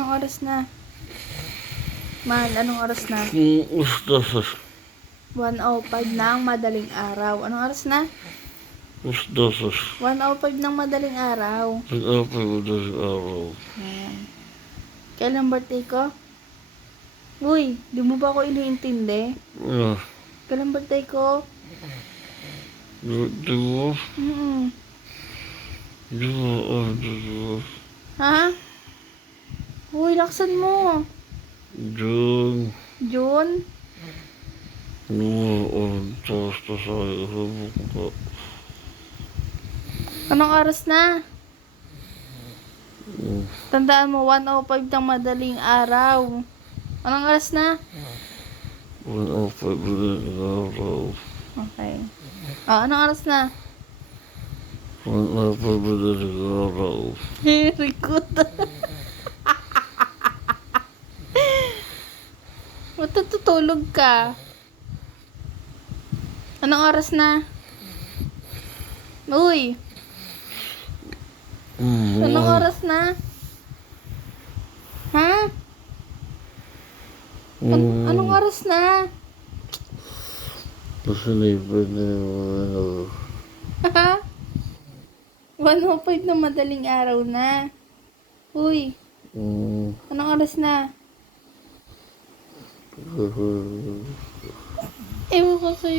anong oras na? Mahal, anong oras na? Ustasa. 1:05 ng madaling araw. Anong oras na? Ustasa. 1:05 ng madaling araw. Nag-apay mo dari araw. Ayan. Kailan birthday ko? Uy, di mo ba ako iniintindi? Kailan birthday ko? Di mo? Di mo? Ha? Uy, laksan mo. June. June? Basta sa'yo sa mukha. Anong oras na? Tandaan mo, 1:05 ng madaling araw. Anong oras na? 1:05 mo dari araw. Okay. Anong oras na? 1:05 mo dari araw. Very good. Matutulog ka. Anong oras na? Uy, anong oras na? Ha? Anong oras na? Pasalipan na yung Ha? 1:05 na madaling araw na. Uy, anong oras na? Ewan ko sa'yo.